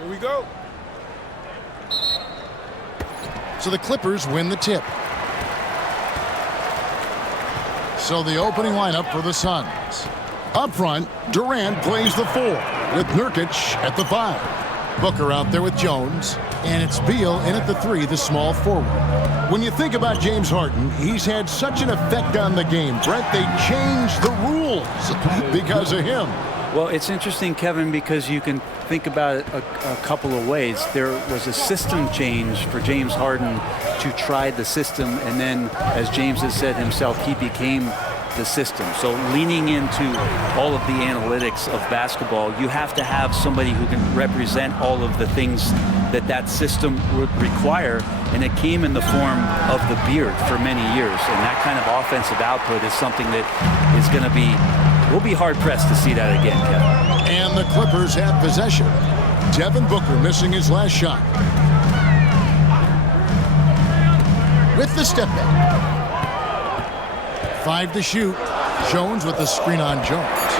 Here we go. So the Clippers win the tip. So the opening lineup for the Suns. Up front, Durant plays the 4 with Nurkic at the 5. Booker out there with Jones. And it's Beal in at the 3, the small forward. When you think about James Harden, he's had such an effect on the game. Brett, they changed the rules because of him. Well, it's interesting, Kevin, because you can think about it a couple of ways. There was a system change for James Harden to try the system, and then, as James has said himself, he became the system. So leaning into all of the analytics of basketball, you have to have somebody who can represent all of the things that system would require, and it came in the form of the beard for many years. And that kind of offensive output is something that is going to be, we'll be hard-pressed to see that again, Kevin. And the Clippers have possession. Devin Booker missing his last shot. With the step back. 5 to shoot. Jones with the screen on Jones.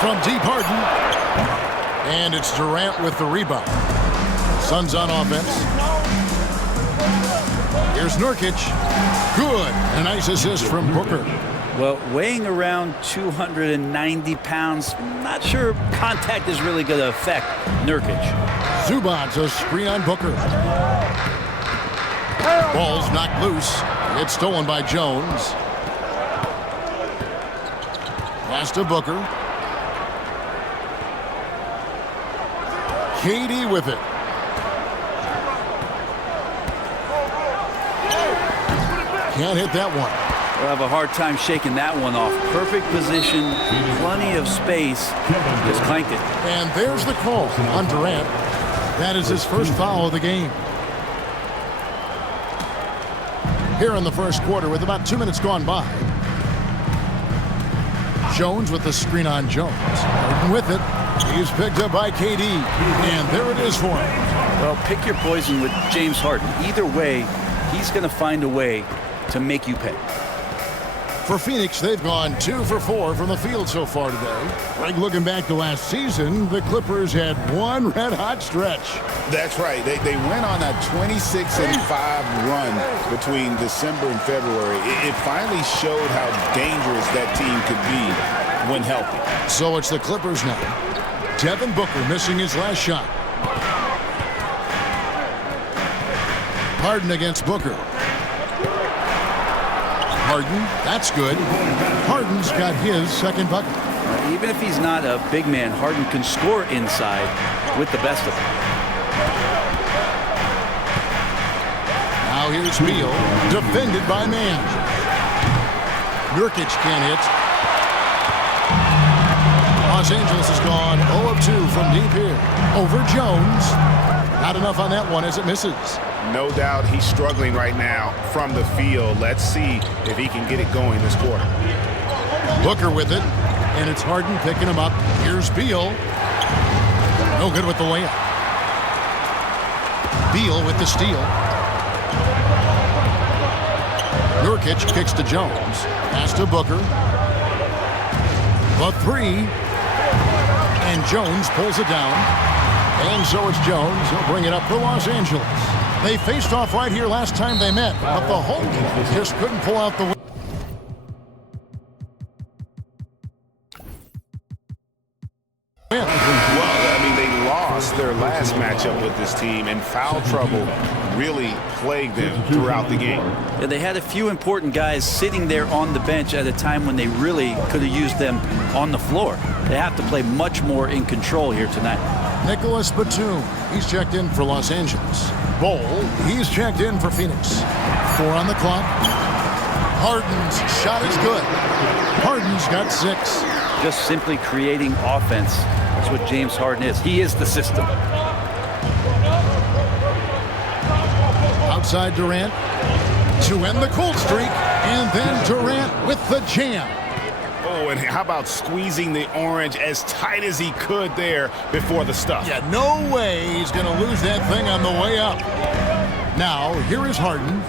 From deep, Harden. And it's Durant with the rebound. Suns on offense. Here's Nurkic. Good. A nice assist from Booker. Well, weighing around 290 pounds, not sure contact is really going to affect Nurkic. Zubac's a screen on Booker. Ball's knocked loose. It's stolen by Jones. Pass to Booker. KD with it. Can't hit that one. We'll have a hard time shaking that one off. Perfect position, plenty of space. Just clanked it. And there's the call on Durant. That is his first foul of the game. Here in the first quarter with about 2 minutes gone by. Jones with the screen on Jones. Harden with it. He's picked up by KD. And there it is for him. Well, pick your poison with James Harden. Either way, he's going to find a way to make you pay. For Phoenix, they've gone 2 for 4 from the field so far today. Like looking back to last season, the Clippers had one red-hot stretch. That's right. They went on a 26-5 run between December and February. It finally showed how dangerous that team could be when healthy. So it's the Clippers now. Devin Booker missing his last shot. Harden against Booker. Harden, that's good. Harden's got his second bucket. Even if he's not a big man, Harden can score inside with the best of them. Now here's Beal, defended by Mann. Nurkic can't hit. Los Angeles has gone 0 of 2 from deep here. Over Jones. Not enough on that one as it misses. No doubt he's struggling right now from the field. Let's see if he can get it going this quarter. Booker with it, and it's Harden picking him up. Here's Beal. No good with the layup. Beal with the steal. Nurkic kicks to Jones. Pass to Booker. The 3. And Jones pulls it down. And so it's Jones. He'll bring it up for Los Angeles. They faced off right here last time they met, but the home team just couldn't pull out the win. Well, I mean, they lost their last matchup with this team, and foul trouble really plagued them throughout the game. Yeah, they had a few important guys sitting there on the bench at a time when they really could have used them on the floor. They have to play much more in control here tonight. Nicholas Batum, he's checked in for Los Angeles. Bol, he's checked in for Phoenix. 4 on the clock. Harden's shot is good. Harden's got 6. Just simply creating offense. That's what James Harden is. He is the system. Outside Durant to end the cold streak. And then Durant with the jam. Oh, and how about squeezing the orange as tight as he could there before the stuff? Yeah, no way he's going to lose that thing on the way up. Now, here is Harden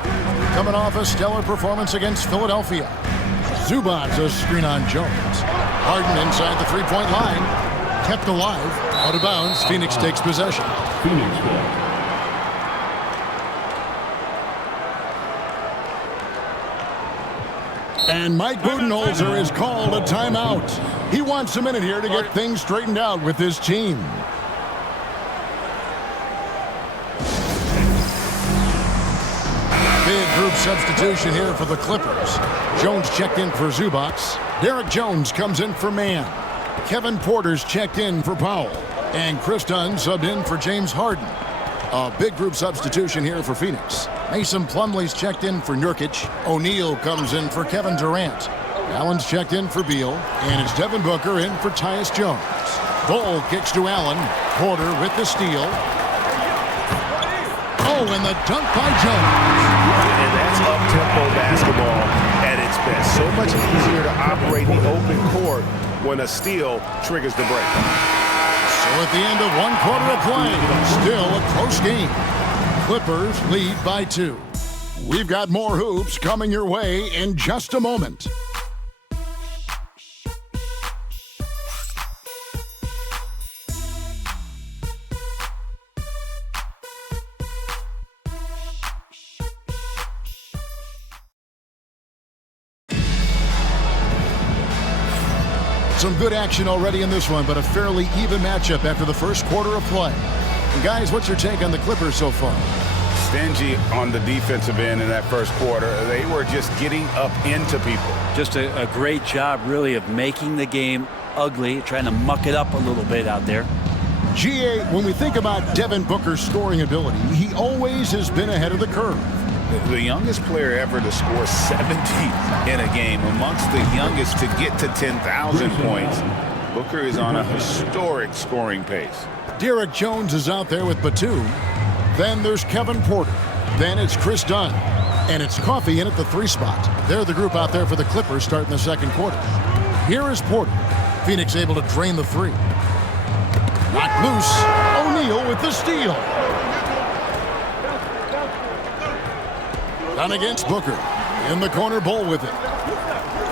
coming off a stellar performance against Philadelphia. Zubac's a screen on Jones. Harden inside the three-point line. kept alive. Out of bounds, Phoenix takes possession. Phoenix ball. And Mike Budenholzer is called a timeout. He wants a minute here to get things straightened out with his team. Big group substitution here for the Clippers. Jones checked in for Zubac. Derek Jones comes in for Mann. Kevin Porter's checked in for Powell. And Chris Dunn subbed in for James Harden. A big group substitution here for Phoenix. Mason Plumlee's checked in for Nurkic. O'Neal comes in for Kevin Durant. Allen's checked in for Beal. And it's Devin Booker in for Tyus Jones. Ball kicks to Allen. Porter with the steal. Oh, and the dunk by Jones. And that's up-tempo basketball at its best. So much easier to operate the open court when a steal triggers the break. So at the end of 1 quarter of play, still a close game. Clippers lead by 2. We've got more hoops coming your way in just a moment. Some good action already in this one, but a fairly even matchup after the first quarter of play. And guys, what's your take on the Clippers so far? Stingy on the defensive end in that first quarter. They were just getting up into people. Just a great job, really, of making the game ugly, trying to muck it up a little bit out there. GA, when we think about Devin Booker's scoring ability, he always has been ahead of the curve. The youngest player ever to score 70 in a game, amongst the youngest to get to 10,000 points. Booker is on a historic scoring pace. Derek Jones is out there with Batum. Then there's Kevin Porter. Then it's Chris Dunn. And it's Coffey in at the 3 spot. They're the group out there for the Clippers starting the second quarter. Here is Porter. Phoenix able to drain the 3. Knocked loose. O'Neal with the steal. Done against Booker. In the corner, Bull with it.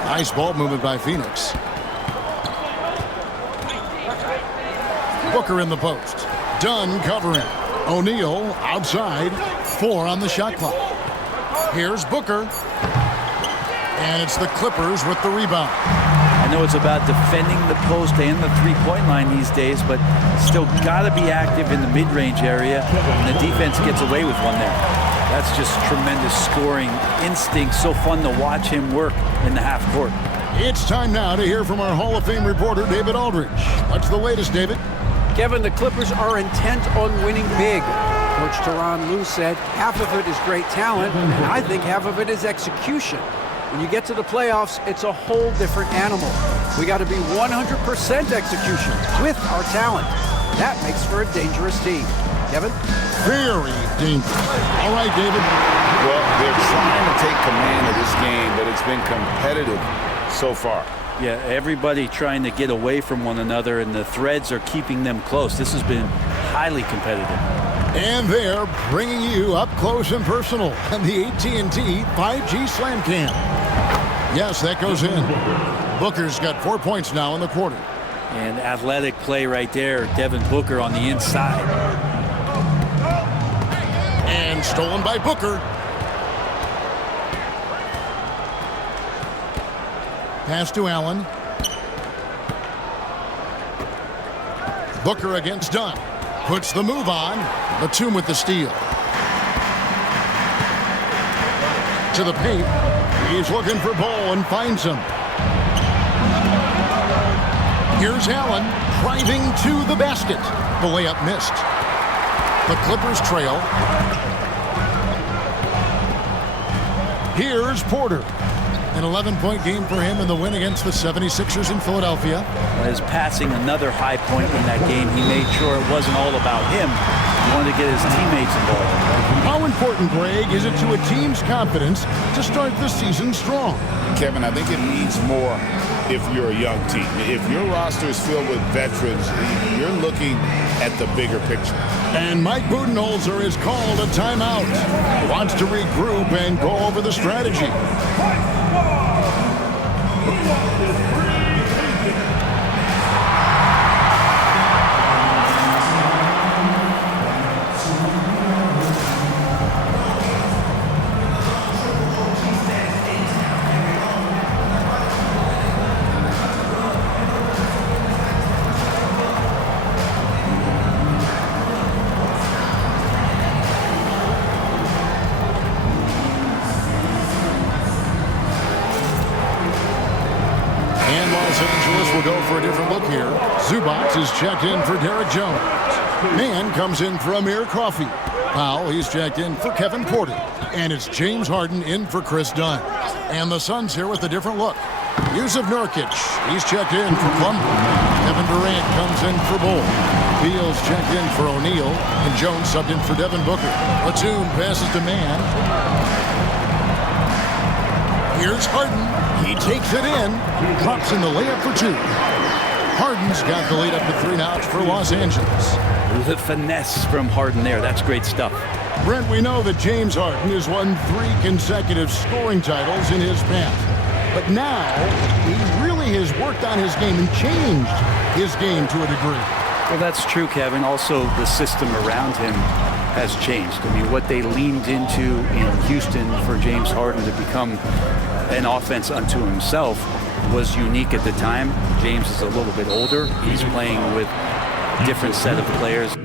Nice ball movement by Phoenix. Booker in the post. Dunn covering. O'Neal outside. 4 on the shot clock. Here's Booker. And it's the Clippers with the rebound. I know it's about defending the post and the three-point line these days, but still got to be active in the mid-range area, and the defense gets away with one there. That's just tremendous scoring instinct. So fun to watch him work in the half court. It's time now to hear from our Hall of Fame reporter, David Aldridge. What's the latest, David? Kevin, the Clippers are intent on winning big. Coach Tyronn Lue said half of it is great talent, and I think half of it is execution. When you get to the playoffs, it's a whole different animal. We got to be 100% execution with our talent. That makes for a dangerous team. Kevin? Very dangerous. All right, David. Well, they're trying to take command of this game, but it's been competitive so far. Yeah, everybody trying to get away from one another, and the threads are keeping them close. This has been highly competitive. And they're bringing you up close and personal on the AT&T 5G Slam Cam. Yes, that goes in. Booker's got 4 points now in the quarter. And athletic play right there. Devin Booker on the inside. And stolen by Booker. Pass to Allen. Booker against Dunn. Puts the move on. Batum with the steal. To the paint. He's looking for Ball and finds him. Here's Allen driving to the basket. The layup missed. The Clippers trail. Here's Porter. An 11-point game for him in the win against the 76ers in Philadelphia. His passing, another high point in that game. He made sure it wasn't all about him. He wanted to get his teammates involved. How important, Greg, is it to a team's confidence to start the season strong? Kevin, I think it needs more if you're a young team. If your roster is filled with veterans, you're looking at the bigger picture. And Mike Budenholzer is called a timeout. Wants to regroup and go over the strategy. Angeles will go for a different look here. Zubats is checked in for Derek Jones. Mann comes in for Amir Coffey. Powell, he's checked in for Kevin Porter. And it's James Harden in for Chris Dunn. And the Suns here with a different look. Yusuf Nurkic, he's checked in for Plumlee. Kevin Durant comes in for Bull. Beal's checked in for O'Neal. And Jones subbed in for Devin Booker. Batum passes to Mann. Here's Harden. He takes it in. Drops in the layup for two. Harden's got the lead up to 3 now. It's for Los Angeles. The finesse from Harden there. That's great stuff. Brent, we know that James Harden has won 3 consecutive scoring titles in his past. But now, he really has worked on his game and changed his game to a degree. Well, that's true, Kevin. Also, the system around him has changed. I mean, what they leaned into in Houston for James Harden to become an offense unto himself was unique at the time. James is a little bit older. He's playing with a different set of players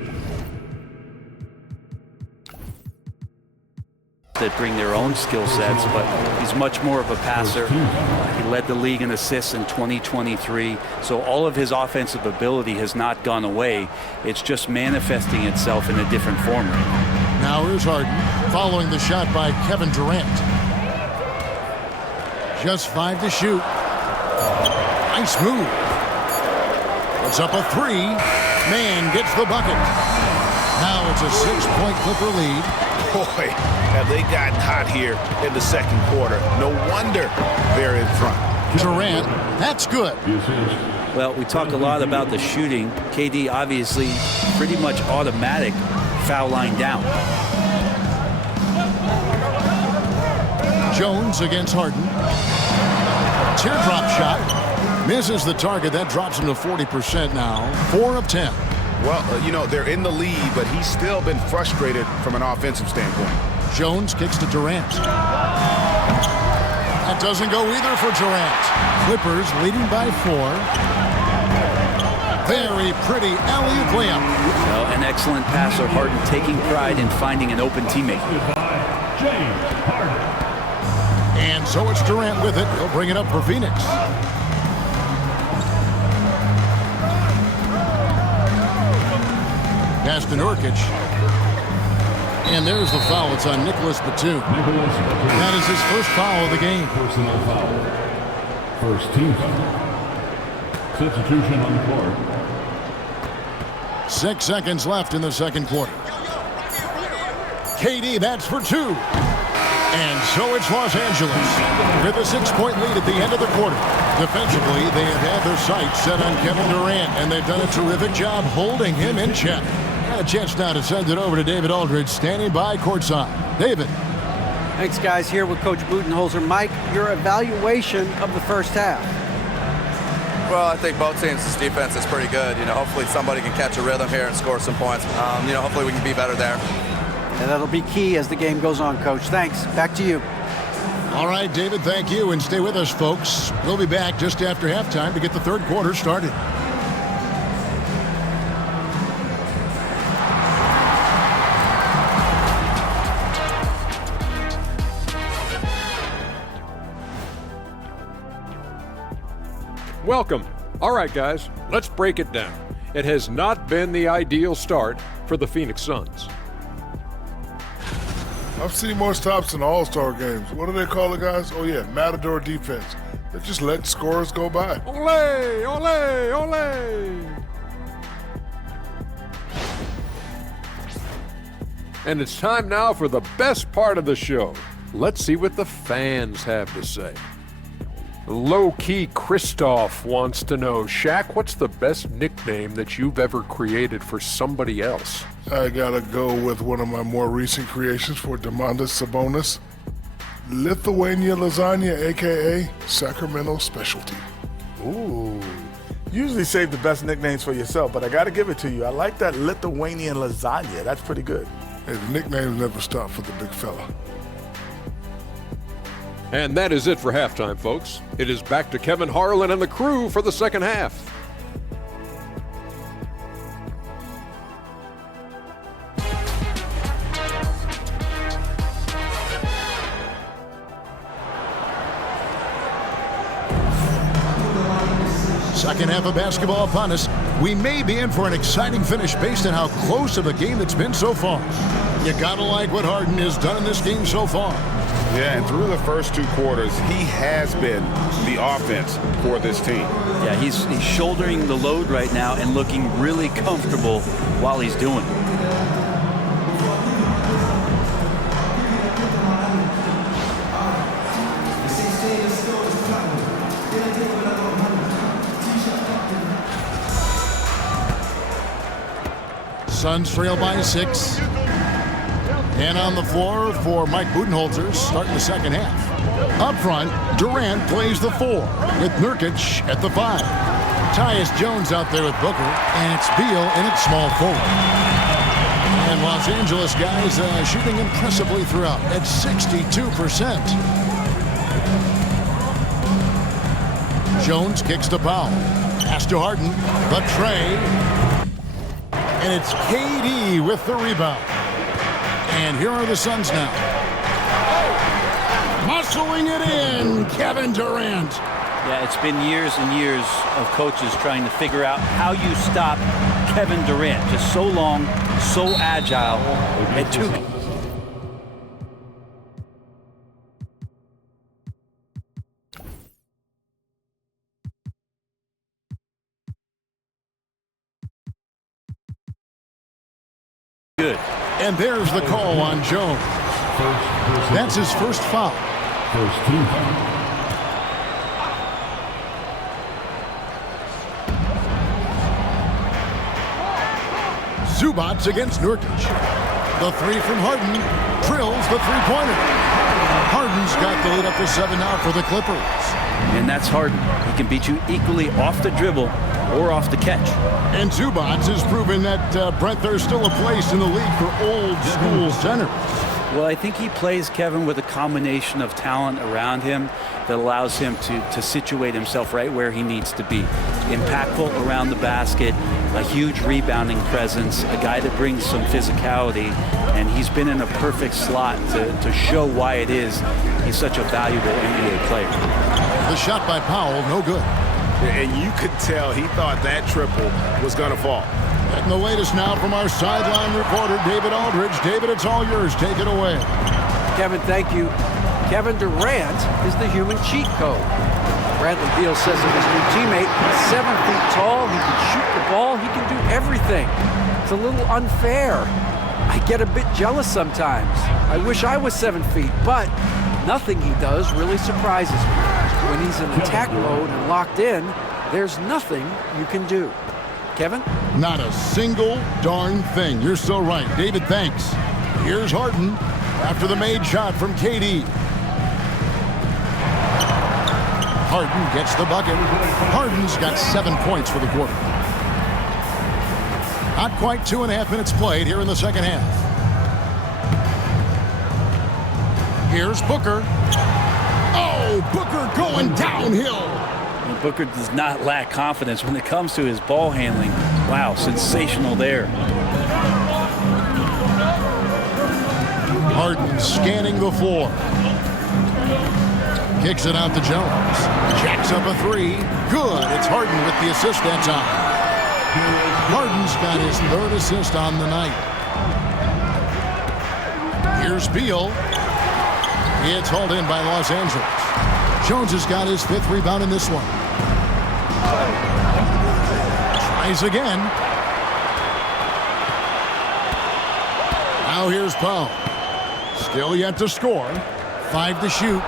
that bring their own skill sets, but he's much more of a passer. He led the league in assists in 2023, so all of his offensive ability has not gone away. It's just manifesting itself in a different form right now. Now here's Harden, following the shot by Kevin Durant. Just 5 to shoot. Nice move. Puts up a 3. Mann gets the bucket. Now it's a 6-point Clipper lead. Boy, have they gotten hot here in the second quarter. No wonder they're in front. Durant, that's good. Well, we talk a lot about the shooting. KD obviously pretty much automatic foul line down. Jones against Harden. Teardrop shot. Misses the target. That drops him to 40% now. 4 of 10. Well, you know, they're in the lead, but he's still been frustrated from an offensive standpoint. Jones kicks to Durant. That doesn't go either for Durant. Clippers leading by 4. Very pretty alley-oop layup. Well, an excellent passer. Harden taking pride in finding an open teammate. And so it's Durant with it. He'll bring it up for Phoenix. Pass to Nurkic. And there's the foul. It's on Nicholas Batum. That is his first foul of the game. Personal foul. First team foul. Substitution on the court. 6 seconds left in the second quarter. KD, that's for 2. And so it's Los Angeles with a 6-point lead at the end of the quarter. Defensively, they have had their sights set on Kevin Durant, and they've done a terrific job holding him in check. Got a chance now to send it over to David Aldridge, standing by courtside. David. Thanks, guys. Here with Coach Budenholzer. Mike, your evaluation of the first half. Well, I think both teams' defense is pretty good. You know, hopefully somebody can catch a rhythm here and score some points. You know, hopefully we can be better there. And that'll be key as the game goes on, Coach. Thanks. Back to you. All right, David, thank you. And stay with us, folks. We'll be back just after halftime to get the third quarter started. Welcome. All right, guys, let's break it down. It has not been the ideal start for the Phoenix Suns. I've seen more stops in All-Star games. What do they call it, guys? Oh, yeah, Matador defense. They're just letting scorers go by. Ole, ole, ole. And it's time now for the best part of the show. Let's see what the fans have to say. Low-key Christoph wants to know, Shaq, what's the best nickname that you've ever created for somebody else? I gotta go with one of my more recent creations for Domantas Sabonis. Lithuania lasagna, a.k.a. Sacramento specialty. Ooh. Usually save the best nicknames for yourself, but I gotta give it to you. I like that Lithuanian lasagna. That's pretty good. Hey, the nicknames never stop for the big fella. And that is it for halftime, folks. It is back to Kevin Harlan and the crew for the second half. Second half of basketball upon us. We may be in for an exciting finish based on how close of a game it's been so far. You gotta like what Harden has done in this game so far. Yeah, and through the first 2 quarters, he has been the offense for this team. Yeah, he's shouldering the load right now and looking really comfortable while he's doing it. Suns trail by 6. And on the floor for Mike Budenholzer starting the second half. Up front, Durant plays the 4 with Nurkic at the 5. Tyus Jones out there with Booker, and it's Beal in at small forward. And Los Angeles guys shooting impressively throughout at 62%. Jones kicks to Powell. Pass to Harden. The tray. And it's KD with the rebound. And here are the Suns now. Muscling it in, Kevin Durant. Yeah, it's been years and years of coaches trying to figure out how you stop Kevin Durant. Just so long, so agile, and too. Good. And there's the call on Jones. That's his first foul. First team foul. Zubats against Nurkic. The 3 from Harden drills the 3-pointer. Harden's got the lead up to 7 now for the Clippers. And that's Harden. He can beat you equally off the dribble or off the catch. And Zubats has proven that, Brent, there's still a place in the league for old-school centers. Well, I think he plays, Kevin, with a combination of talent around him that allows him to situate himself right where he needs to be. Impactful around the basket, a huge rebounding presence, a guy that brings some physicality, and he's been in a perfect slot to show why it is he's such a valuable NBA player. The shot by Powell, no good. And you could tell he thought that triple was going to fall. And the latest now from our sideline reporter, David Aldridge. David, it's all yours. Take it away. Kevin, thank you. Kevin Durant is the human cheat code. Bradley Beal says of his new teammate, he's 7 feet tall, he can shoot the ball, he can do everything. It's a little unfair. I get a bit jealous sometimes. I wish I was 7 feet, but nothing he does really surprises me. When he's in attack mode and locked in, there's nothing you can do. Kevin? Not a single darn thing. You're so right. David, thanks. Here's Harden after the made shot from KD. Harden gets the bucket. Harden's got 7 points for the quarter. Not quite 2.5 minutes played here in the second half. Here's Booker. Oh, Booker going downhill. And Booker does not lack confidence when it comes to his ball handling. Wow, sensational there. Harden scanning the floor. Kicks it out to Jones. Jacks up a 3. Good. It's Harden with the assist that time. Harden's got his 3rd assist on the night. Here's Beal. It's hauled in by Los Angeles. Jones has got his 5th rebound in this one. Tries again. Now here's Powell. Still yet to score. 5 to shoot.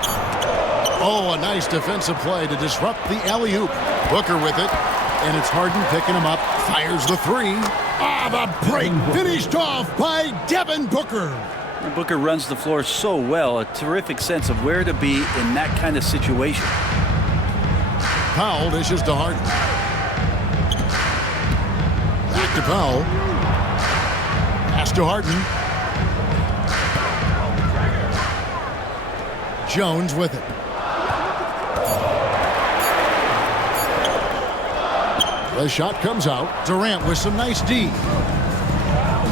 Oh, a nice defensive play to disrupt the alley-oop. Booker with it. And it's Harden picking him up. Fires the 3. The break finished off by Devin Booker. Booker runs the floor so well, a terrific sense of where to be in that kind of situation. Powell dishes to Harden. Back to Powell. Pass to Harden. Jones with it. The shot comes out. Durant with some nice D.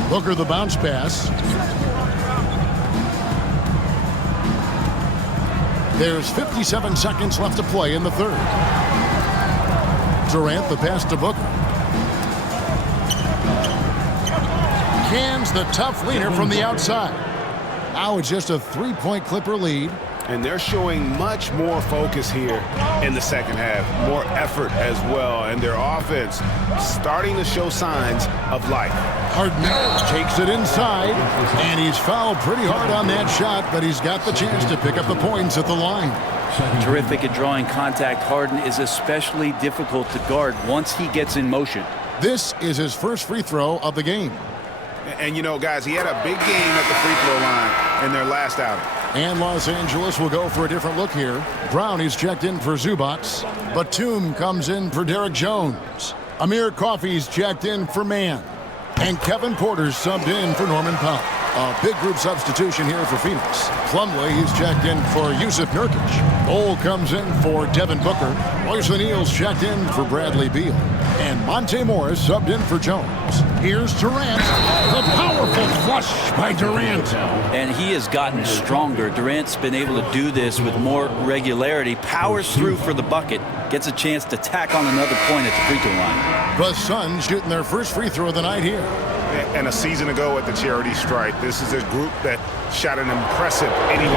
Booker the bounce pass. There's 57 seconds left to play in the 3rd. Durant the pass to Booker. Cans the tough leaner from the outside. Now it's just a 3-point Clipper lead. And they're showing much more focus here in the second half. More effort as well. And their offense starting to show signs of life. Harden takes it inside. And he's fouled pretty hard on that shot, but he's got the chance to pick up the points at the line. Terrific at drawing contact. Harden is especially difficult to guard once he gets in motion. This is his first free throw of the game. And, you know, guys, he had a big game at the free throw line in their last outing. And Los Angeles will go for a different look here. Brownie's checked in for Zubac. Batum comes in for Derek Jones. Amir Coffey's checked in for Mann. And Kevin Porter's subbed in for Norman Powell. A big group substitution here for Phoenix. Plumlee, he's checked in for Yusuf Nurkic. Cole comes in for Devin Booker. Royce O'Neal's checked in for Bradley Beal. And Monte Morris subbed in for Jones. Here's Durant. The powerful flush by Durant. And he has gotten stronger. Durant's been able to do this with more regularity. Powers through for the bucket. Gets a chance to tack on another point at the free throw line. The Suns shooting their first free throw of the night here. And a season ago at the charity stripe, this is a group that shot an impressive 81%.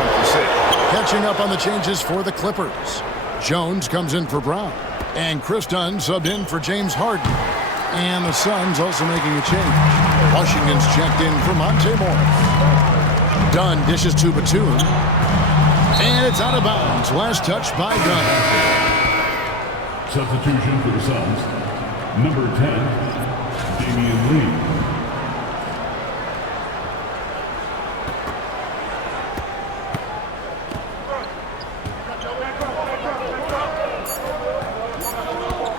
Catching up on the changes for the Clippers. Jones comes in for Brown. And Chris Dunn subbed in for James Harden. And the Suns also making a change. Washington's checked in for Monte Morris. Dunn dishes to Batum. And it's out of bounds. Last touch by Dunn. Substitution for the Suns. Number 10, Damian Lee.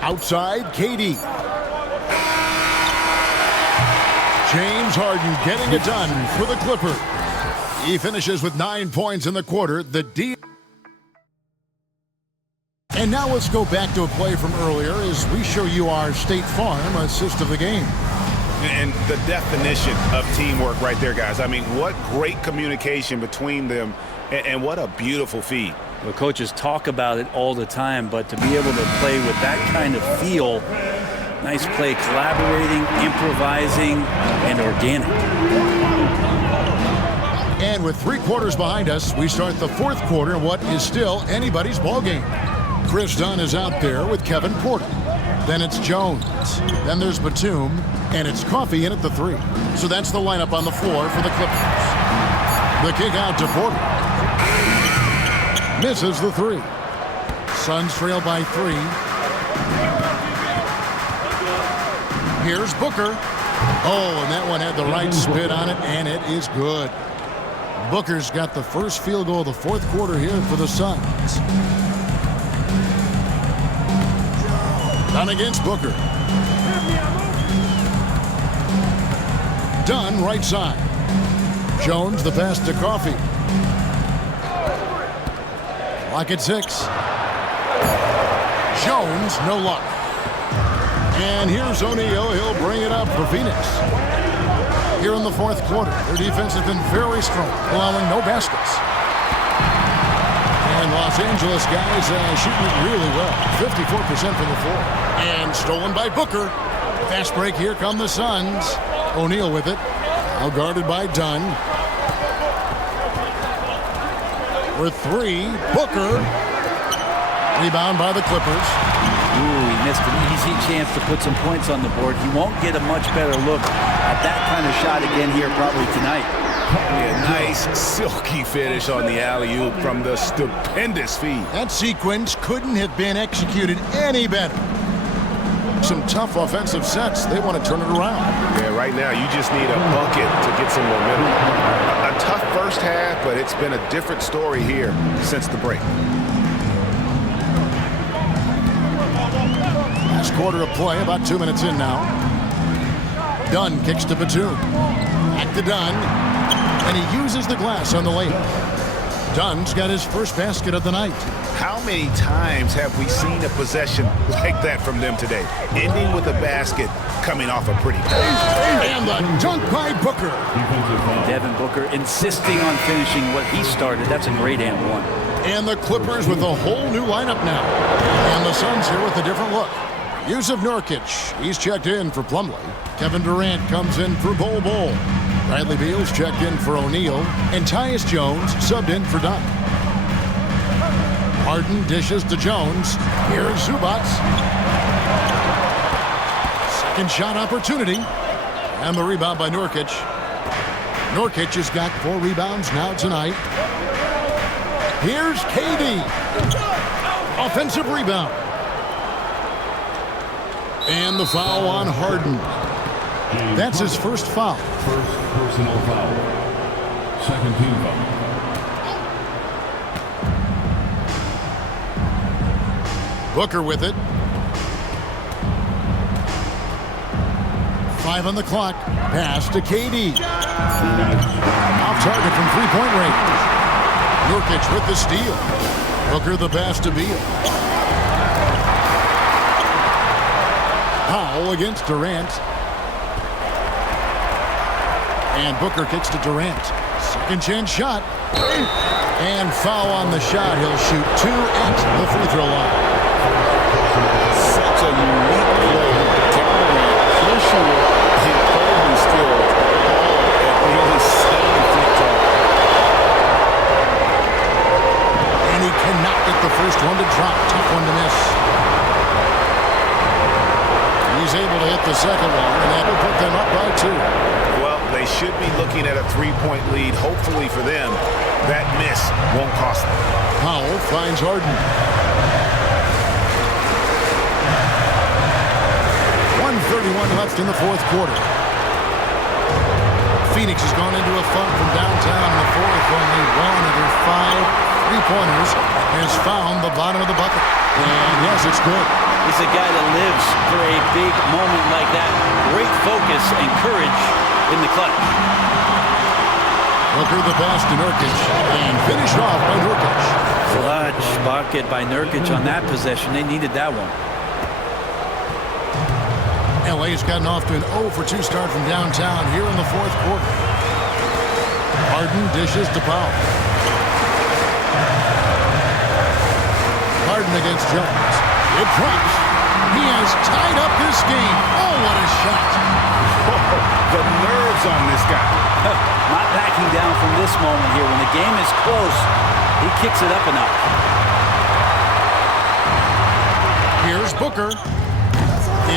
Outside, KD. James Harden getting it done for the Clippers. He finishes with 9 points in the quarter. The D. And now let's go back to a play from earlier as we show you our State Farm assist of the game. And the definition of teamwork right there, guys. I mean, what great communication between them, and what a beautiful feed. The coaches talk about it all the time, but to be able to play with that kind of feel, nice play, collaborating, improvising, and organic. And with 3 quarters behind us, we start the 4th quarter in what is still anybody's ball game. Chris Dunn is out there with Kevin Porter. Then it's Jones. Then there's Batum. And it's Coffey in at the 3. So that's the lineup on the floor for the Clippers. The kick out to Porter. Misses the 3. Suns trail by 3. Here's Booker. Oh, and that one had the right spin on it, and it is good. Booker's got the first field goal of the 4th quarter here for the Suns. Dunn against Booker. Dunn right side. Jones the pass to Coffey. Clock at 6. Jones no luck. And here's O'Neal. He'll bring it up for Phoenix. Here in the 4th quarter, their defense has been very strong, allowing no baskets. And Los Angeles guys shooting it really well. 54% from the floor. And stolen by Booker. Fast break. Here come the Suns. O'Neal with it. Now guarded by Dunn. For 3. Booker. Rebound by the Clippers. Ooh, he missed an easy chance to put some points on the board. He won't get a much better look at that kind of shot again here probably tonight. Yeah, nice silky finish on the alley-oop from the stupendous feed. That sequence couldn't have been executed any better. Some tough offensive sets. They want to turn it around. Yeah, right now you just need a bucket to get some momentum. A tough first half, but it's been a different story here since the break. Last quarter of play, about 2 minutes in now. Dunn kicks to Batum. Back to Dunn. And he uses the glass on the layup. Dunn's got his first basket of the night. How many times have we seen a possession like that from them today? Ending with a basket, coming off a pretty pass. And the dunk by Booker. Devin Booker insisting on finishing what he started. That's a great and one. And the Clippers with a whole new lineup now. And the Suns here with a different look. Yusuf Nurkic, he's checked in for Plumlee. Kevin Durant comes in for Bol Bol. Bradley Beal's checked in for O'Neal. And Tyus Jones subbed in for Dunn. Harden dishes to Jones. Here's Zubac. Second shot opportunity. And the rebound by Nurkic. Nurkic has got 4 rebounds now tonight. Here's KD. Offensive rebound. And the foul on Harden. That's his first foul. First personal foul. Second team foul. Booker with it. 5 on the clock. Pass to KD. Off target from three-point range. Nurkic with the steal. Booker the pass to Beal. Powell against Durant. And Booker kicks to Durant. Second chance shot. And foul on the shot. He'll shoot 2 at the free throw line. Such a unique play. Kevin Durant, crucial, incredibly skilled, at nearly 7 feet tall. And he cannot get the first one to drop. Tough one to miss. He's able to hit the second one, and that will put them up by 2. Well, they should be looking at a 3-point lead. Hopefully for them, that miss won't cost them. Powell finds Harden. 1:31 left in the fourth quarter. Phoenix has gone into a funk from downtown in the fourth. Only one of their 5 3-pointers has found the bottom of the bucket. And yes, it's good. He's a guy that lives for a big moment like that. Great focus and courage in the clutch. Booker the pass to Nurkic and finished off by Nurkic. Clutch bucket by Nurkic on that possession. They needed that one. LA's gotten off to an 0-for-2 start from downtown here in the fourth quarter. Harden dishes to Powell. Harden against Jones. It drops. He has tied up this game. Oh, what a shot. The nerves on this guy. Not backing down from this moment here. When the game is close, he kicks it up a notch. Here's Booker.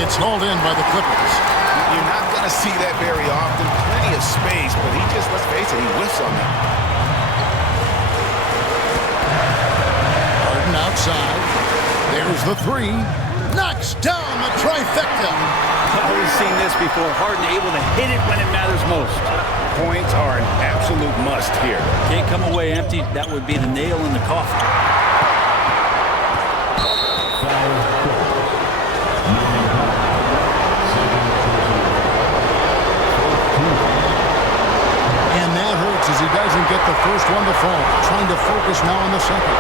It's hauled in by the Clippers. You're not going to see that very often. Plenty of space, but he just, let's face it, he whiffs on that. Harden outside. There's the 3. Knocks down the trifecta. We've seen this before. Harden able to hit it when it matters most. Points are an absolute must here. Can't come away empty. That would be the nail in the coffin. And that hurts as he doesn't get the first one to fall. Trying to focus now on the second.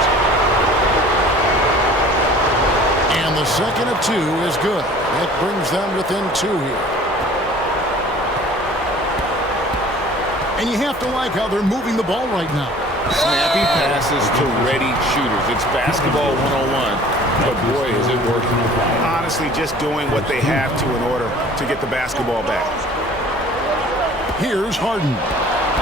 And the second of 2 is good. That brings them within 2 here. And you have to like how they're moving the ball right now. Snappy passes to ready shooters. It's basketball 101. But boy, is it working. Honestly, just doing what they have to in order to get the basketball back. Here's Harden.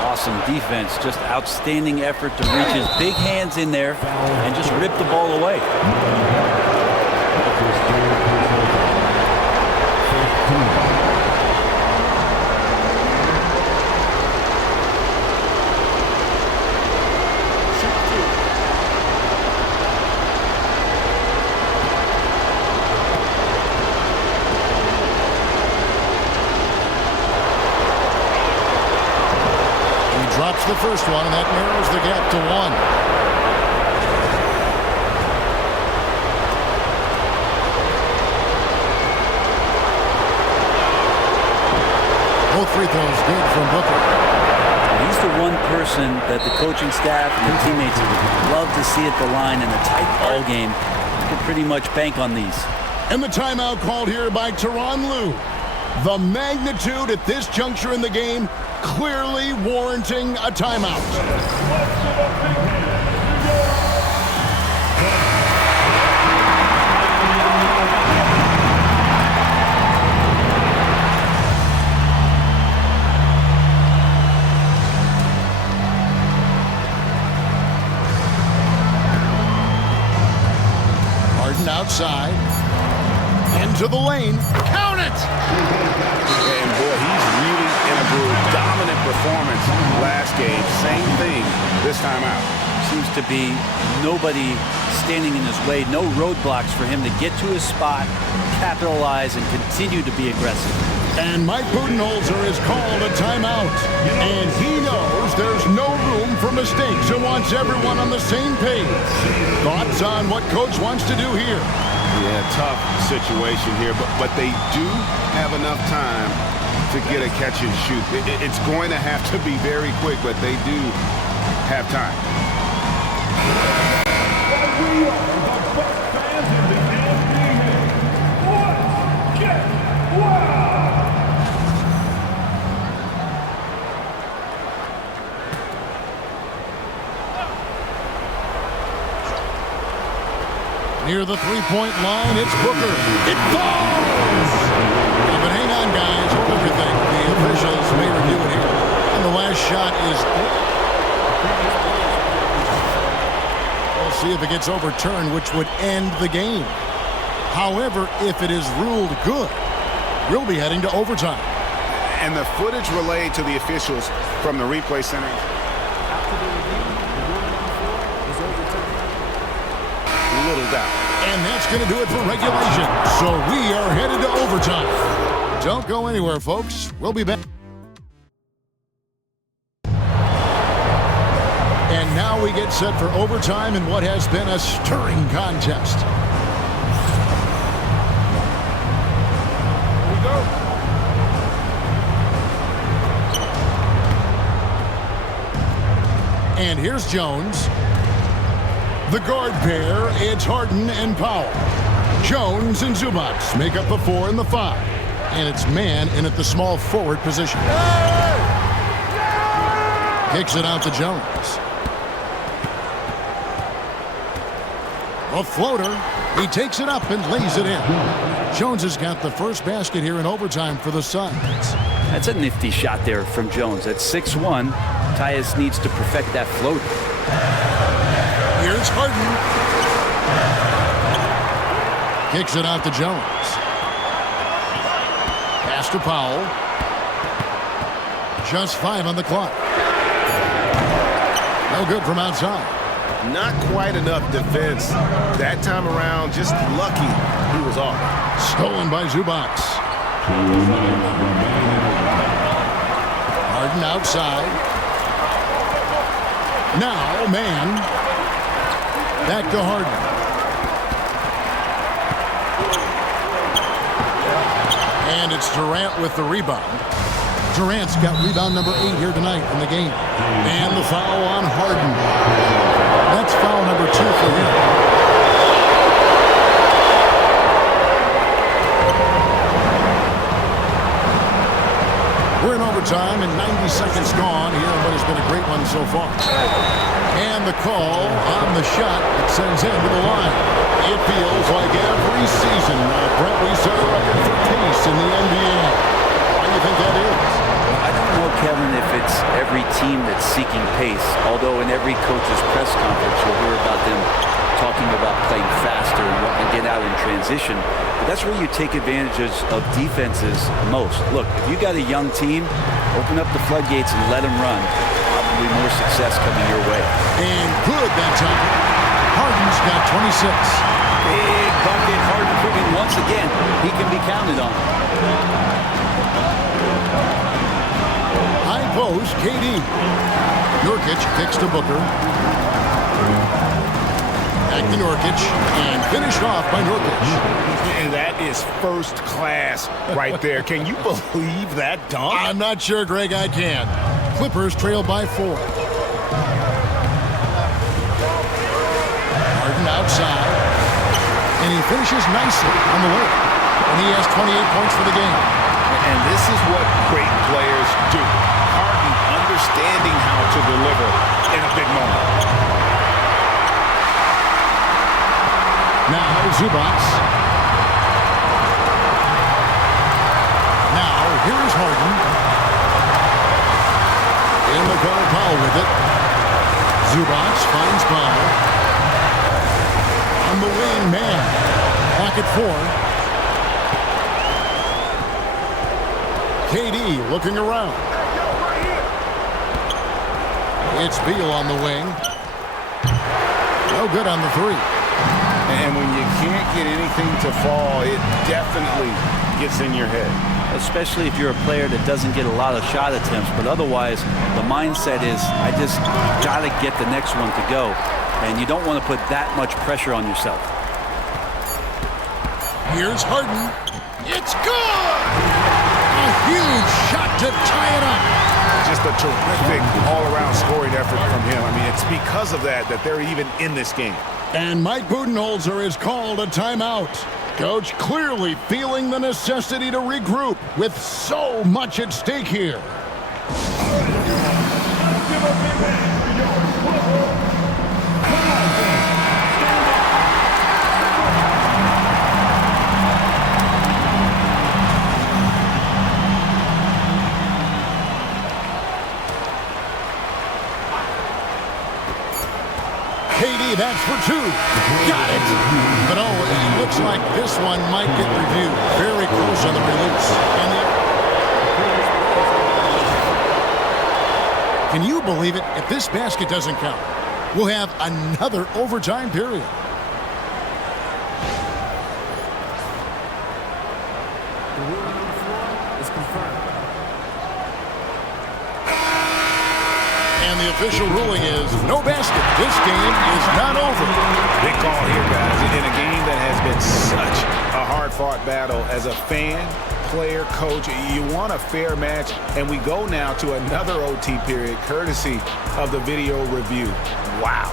Awesome defense. Just outstanding effort to reach his big hands in there and just rip the ball away. Drops the first one, and that narrows the gap to 1. Both free throws good from Booker. He's the one person that the coaching staff and the teammates would love to see at the line in a tight ball game. You can pretty much bank on these. And the timeout called here by Tyronn Lue. The magnitude at this juncture in the game clearly warranting a timeout. outside. Into the lane. Count it! And boy, he's really in a groove. Dominant performance last game. Same thing this time out. Seems to be nobody standing in his way, no roadblocks for him to get to his spot, capitalize, and continue to be aggressive. And Mike Budenholzer has called a timeout. And he knows there's no room for mistakes and wants everyone on the same page. Thoughts on what Coach wants to do here? Yeah, tough situation here, but they do have enough time to get a catch and shoot. It's going to have to be very quick, but they do have time. We are the best fans in the NBA. Let's get wild! Near the three-point line, it's Booker. It falls! Yeah, but hang on, guys. Hold everything. The officials may review it here. And the last shot is... We'll see if it gets overturned, which would end the game. However, if it is ruled good, we'll be heading to overtime. And the footage relayed to the officials from the replay center. Little doubt. And that's going to do it for regulation. So we are headed to overtime. Don't go anywhere, folks. We'll be back. And now we get set for overtime in what has been a stirring contest. Here we go. And here's Jones. The guard pair, it's Harden and Powell. Jones and Zubac make up the 4 and the 5. And it's man in at the small forward position. Kicks it out to Jones. A floater. He takes it up and lays it in. Jones has got the first basket here in overtime for the Suns. That's a nifty shot there from Jones. At 6'1", Tyus needs to perfect that floater. Here's Harden. Kicks it out to Jones. Pass to Powell. Just 5 on the clock. No good from outside. Not quite enough defense that time around. Just lucky he was off. Stolen by Zubac. Harden outside. Now, man. Back to Harden. And it's Durant with the rebound. Durant's got rebound number 8 here tonight in the game. And the foul on Harden. That's foul number 2 for him. We're in overtime and 90 seconds gone here in what has been a great one so far. And the call on the shot that sends him to the line. It feels like every season, Brett, we set a record for pace in the NBA. Why do you think that is? I don't know, Kevin, if it's every team that's seeking pace, although in every coach's press conference you'll hear about them talking about playing faster and wanting to get out in transition. But that's where you take advantages of defenses most. Look, if you got a young team, open up the floodgates and let them run. Probably more success coming your way. And good that time. Harden's got 26. Big bucket. Harden proving once again he can be counted on. High post, KD. Nurkic kicks to Booker. Back to Nurkic, and finished off by Nurkic. And that is first class right there. Can you believe that dunk? I'm not sure, Greg, I can. Clippers trail by 4. Harden outside, and he finishes nicely on the way. And he has 28 points for the game. And this is what great players do. Harden understanding how to deliver in a big moment. Now Zubac. Now here's Harden. In the corner, Powell with it. Zubac finds Powell. On the wing, man. back at 4. KD looking around. It's Beal on the wing. No good on the 3. And when you can't get anything to fall, it definitely gets in your head. Especially if you're a player that doesn't get a lot of shot attempts, but otherwise the mindset is I just got to get the next one to go, and you don't want to put that much pressure on yourself. Here's Harden. It's good! A huge shot to tie it up. Just a terrific all-around scoring effort from him. I mean, it's because of that they're even in this game. And Mike Budenholzer has called a timeout. Coach clearly feeling the necessity to regroup with so much at stake here. KD, that's for 2. Got it. But it looks like this one might get reviewed. Very close on the release. Can you believe it? If this basket doesn't count, we'll have another overtime period. The ruling on the floor is confirmed. And the official ruling is no basket. This game is not over. Big call here, guys, in a game that has been such a hard-fought battle. As a fan, player, coach, you want a fair match, and we go now to another OT period, courtesy of the video review. Wow.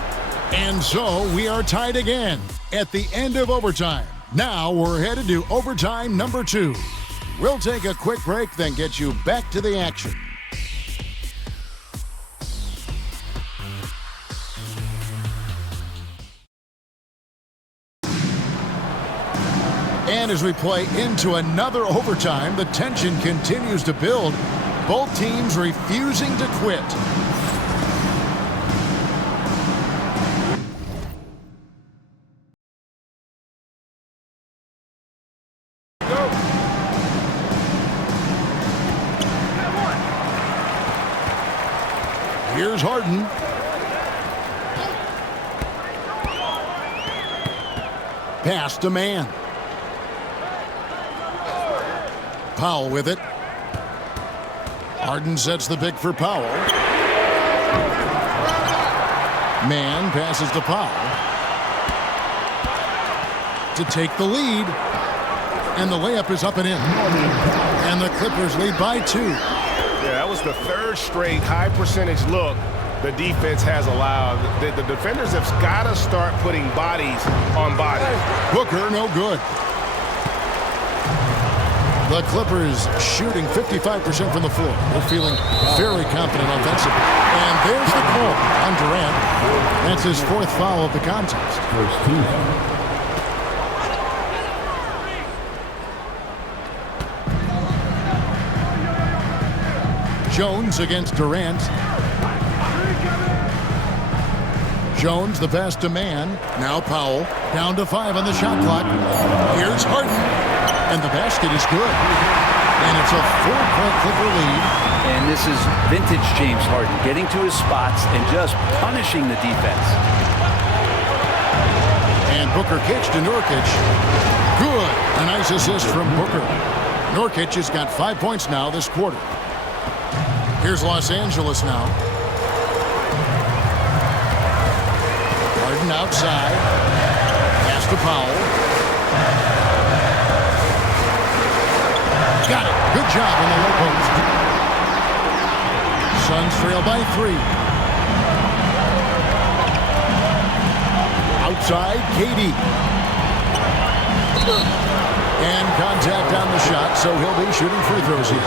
And so we are tied again at the end of overtime. Now we're headed to overtime number 2. We'll take a quick break, then get you back to the action. And as we play into another overtime, the tension continues to build. Both teams refusing to quit. Here's Harden. Pass to man. Powell with it. Harden sets the pick for Powell. Man passes to Powell to take the lead. And the layup is up and in. And the Clippers lead by 2. Yeah, that was the 3rd straight high percentage look the defense has allowed. The defenders have got to start putting bodies on bodies. Booker, no good. The Clippers shooting 55% from the floor. They're feeling very confident offensively. And there's the call on Durant. That's his 4th foul of the contest. First team. Jones against Durant. Jones, the pass to man. Now Powell. Down to 5 on the shot clock. Here's Harden. And the basket is good. And it's a 4-point Clipper lead. And this is vintage James Harden, getting to his spots and just punishing the defense. And Booker kicks to Nurkic. Good. A nice assist from Booker. Nurkic has got 5 points now this quarter. Here's Los Angeles now. Harden outside. Pass to Powell. Got it. Good job on the low post. Suns trail by 3. Outside, KD. And contact on the shot, so he'll be shooting free throws here.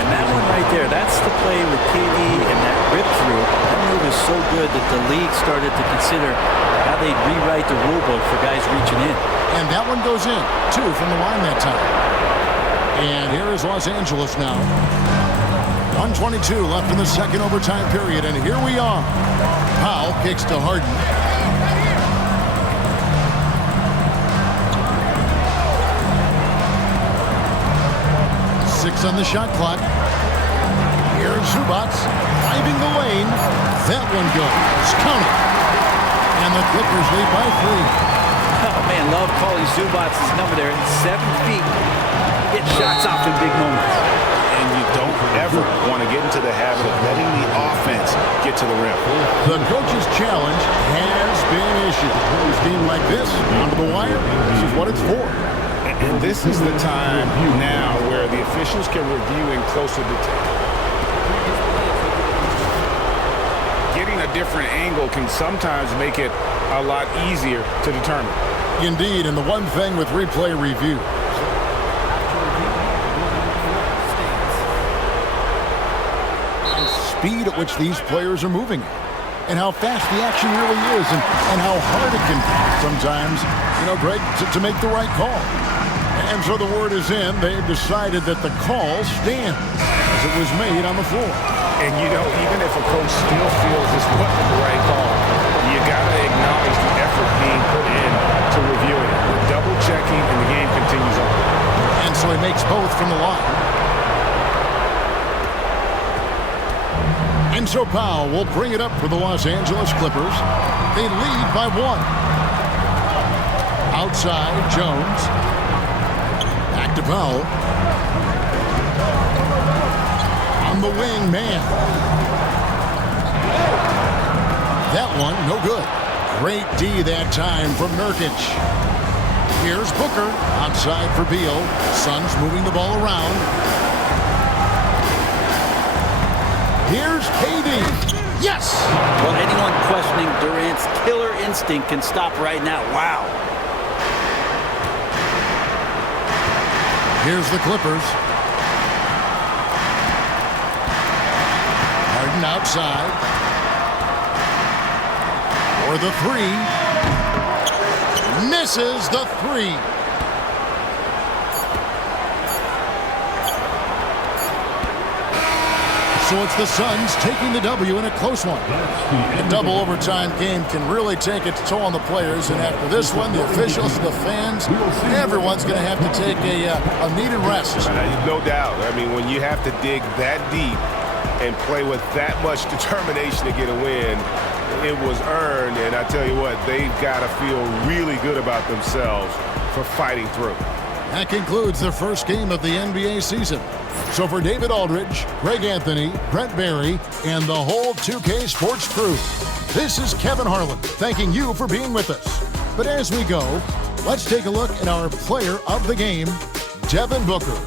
And that one right there, that's the play with KD and that rip through. That move is so good that the league started to consider how they'd rewrite the rule book for guys reaching in. And that one goes in, 2 from the line that time. And here is Los Angeles now. 1:22 left in the 2nd overtime period, and here we are. Powell kicks to Harden. 6 on the shot clock. Here's Zubac driving the lane. That one goes. Count it. And the Clippers lead by 3. Oh, man, love calling Zubac's number there. 7 feet. Get shots off in big moments. And you don't ever want to get into the habit of letting the offense get to the rim. The coach's challenge has been issued. A team like this, onto the wire, this is what it's for. And this is the time now where the officials can review in closer detail. Getting a different angle can sometimes make it a lot easier to determine. Indeed, and the one thing with replay review, speed at which these players are moving and how fast the action really is and how hard it can be sometimes, Greg, to make the right call. And so the word is in. They've decided that the call stands as it was made on the floor. And, even if a coach still feels this wasn't the right call, you got to acknowledge the effort being put in to review it. We're double-checking, and the game continues on. And so he makes both from the line. And so Powell will bring it up for the Los Angeles Clippers. They lead by 1. Outside, Jones. Back to Powell. On the wing, man. That one, no good. Great D that time from Nurkic. Here's Booker. Outside for Beal. Suns moving the ball around. Here's KD. Yes! Well, anyone questioning Durant's killer instinct can stop right now. Wow. Here's the Clippers. Harden outside. For the 3. Misses the 3. So it's the Suns taking the W in a close one. A double overtime game can really take its toll on the players, and after this one, the officials, the fans, everyone's going to have to take a needed rest. No doubt. I mean, when you have to dig that deep and play with that much determination to get a win, it was earned, and I tell you what, they've got to feel really good about themselves for fighting through. That concludes the first game of the NBA season. So for David Aldridge, Greg Anthony, Brent Barry, and the whole 2K Sports crew, this is Kevin Harlan thanking you for being with us. But as we go, let's take a look at our player of the game, Devin Booker.